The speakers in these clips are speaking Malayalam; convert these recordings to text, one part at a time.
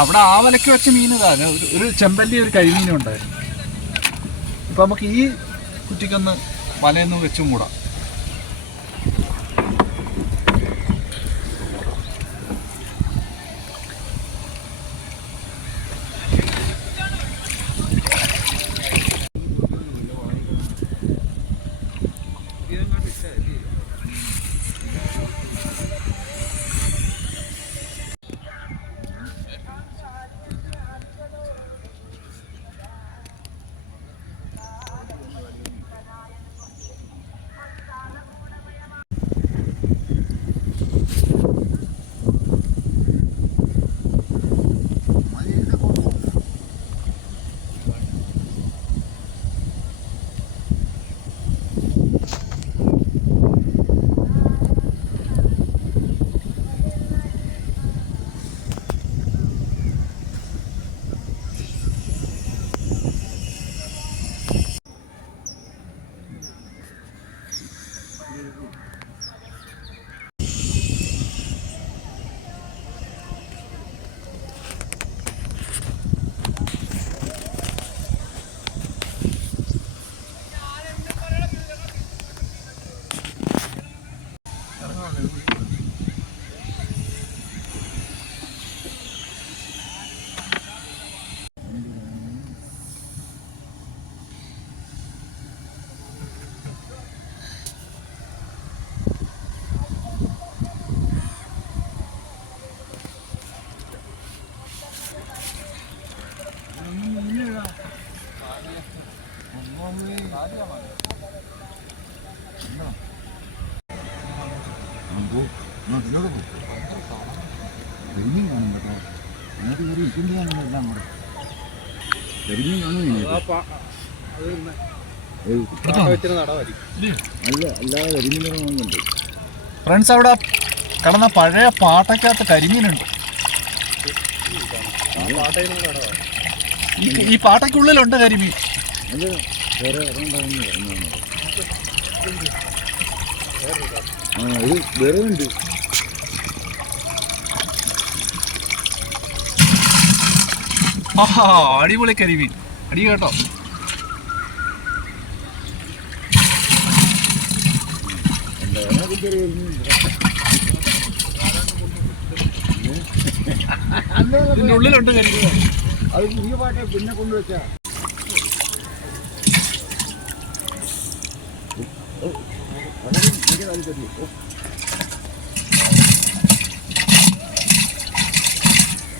അവിടെ ആവലക്ക് വെച്ച മീൻ ഒരു ചെമ്പല്ലി ഒരു കരിമീനും ഉണ്ടായിരുന്നു. ഇപ്പൊ നമുക്ക് ഈ കുറ്റിക്കൊന്ന് വലയൊന്നും വെച്ചും കൂടാം. അല്ല കരിമീൻ ഫ്രണ്ട്സ് അവിടെ കടന്ന പഴയ പാട്ടയ്ക്കകത്ത് കരിമീനുണ്ട് ഈ- പാട്ടയ്ക്കുള്ളിലുണ്ട് കരിമീൻ വേറെ പറഞ്ഞു ആ ഇത് വേറെ ഉണ്ട്. ആഹാ അടിപൊളി കരിമീൻ. അടി കേട്ടോ. കരിമീൻ ഉള്ളിലുണ്ട് കരിമീൻ. അത് പുതിയ പാട്ടെ പിന്നെ കൊണ്ടുവച്ചാ. താല്പര്യം.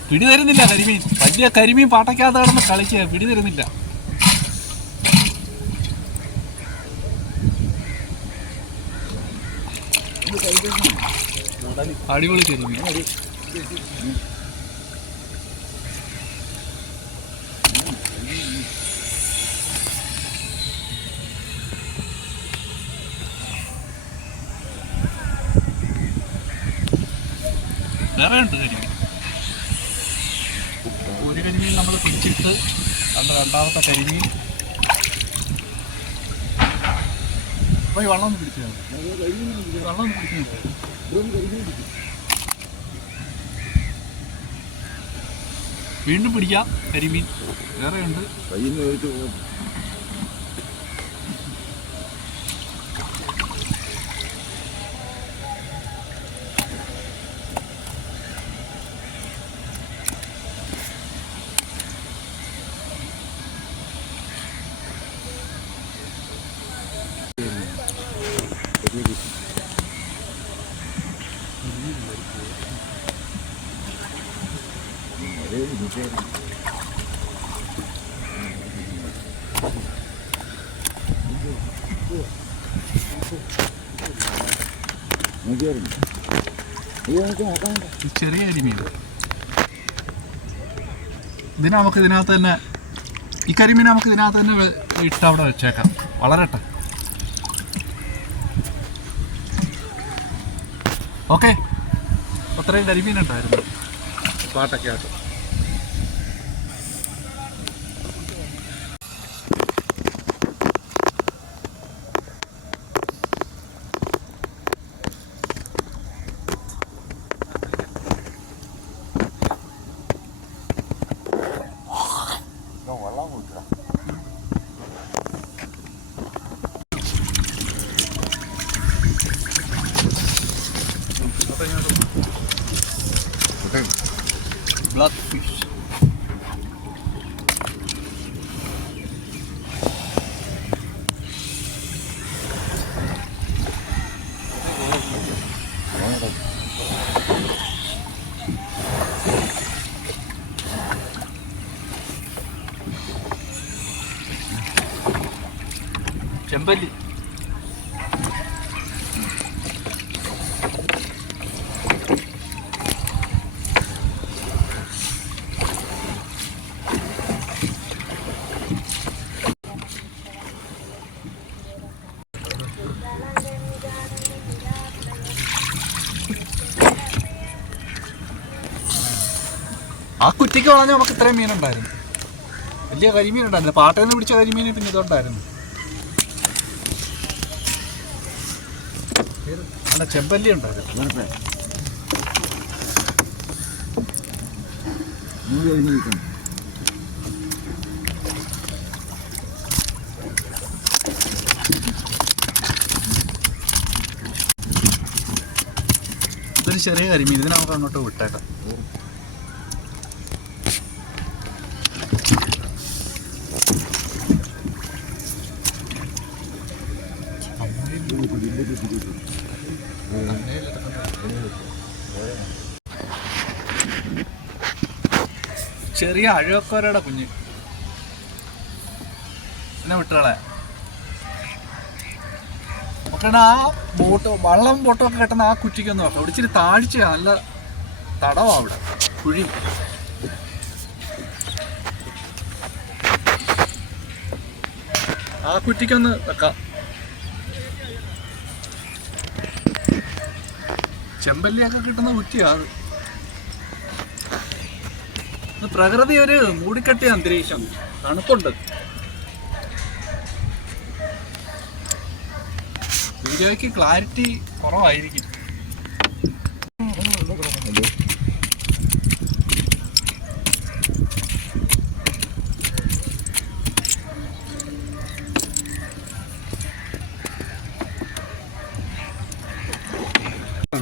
പിടി തരുന്നില്ല കരിമീൻ. വലിയ കരിമീൻ പാട്ടയ്ക്കകത്ത് കിടന്ന് കളിക്കുക. പിടി തരുന്നില്ല. അടിപൊളി കരിമീൻ. വേറെ ഉണ്ട് കരിമീൻ ഒരു കരിമീൻ നമ്മൾ പിടിച്ചിട്ട് അന്ന് രണ്ടാമത്തെ കരിമീൻ പോയി വെള്ളം ഒന്ന് പിടിച്ചു വെള്ളം ഒന്ന് പിടിച്ചു. വീണ്ടും പിടിക്കാം കരിമീൻ. വേറെ ഉണ്ട്. കയ്യിൽ നിന്ന് മേടിച്ച് പോ- അതേ വിളിച്ചേരാം. നോക്കിയായിരുന്നു ഇത് നമുക്ക് നോക്കാൻ ഈ ചെറിയ കരിമീൻ ഇതിനെ നമുക്ക് ഇതിനകത്ത് തന്നെ ഈ കരിമീൻ നമുക്ക് ഇതിനകത്ത് തന്നെ ഇട്ട് അവിടെ വെച്ചേക്കാം. വളരട്ടെ. ഓക്കെ. അത്രയും കരിമീൻ ഉണ്ടായിരുന്നു. പാട്ടൊക്കെയായിട്ട് കോട്ടയം ചെമ്പല്ലി ആ കുറ്റിക്ക് വളഞ്ഞ നമുക്ക് ഇത്രയും മീനുണ്ടായിരുന്നു. വലിയ കരിമീൻ ഉണ്ടായിരുന്നു പാട്ടയിൽ നിന്ന് പിടിച്ച കരിമീൻ പിന്നെ ഇതുണ്ടായിരുന്നു. അല്ല ചെമ്പല്ലി ഉണ്ടായിരുന്നു. ഇതൊരു ചെറിയ കരിമീൻ. ഇതിനെ നമുക്ക് അങ്ങോട്ട് വിട്ടേക്കാം. ചെറിയ അഴക്കോരയുടെ കുഞ്ഞ്. എന്നെ വിട്ടുകളെ നോക്കണ ആ ബോട്ട് വള്ളം ബോട്ടൊക്കെ കെട്ടുന്ന ആ കുറ്റിക്കൊന്ന് നോക്കാം. ഇവിടെ ഇച്ചിരി താഴ്ച നല്ല തടവാ അവിടെ കുഴി. ആ കുറ്റിക്കൊന്ന് വെക്കാം. ചെമ്പല്ലിയൊക്കെ കിട്ടുന്ന കുറ്റിയാ അത് ഇത് പ്രകൃതി ഒരു മൂടിക്കെട്ടിയ അന്തരീക്ഷം. തണുപ്പുണ്ട്. വീഡിയോയ്ക്ക് ക്ലാരിറ്റി കുറവായിരിക്കും.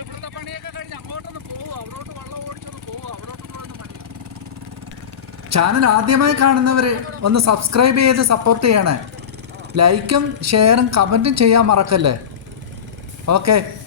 ഇങ്ങോട്ട് വരാമോ? മല- ചാനൽ ആദ്യമായി കാണുന്നവർ ഒന്ന് സബ്സ്ക്രൈബ് ചെയ്ത് സപ്പോർട്ട് ചെയ്യണേ. ലൈക്കും ഷെയറും കമന്റും ചെയ്യാൻ മറക്കല്ലേ? ഓക്കെ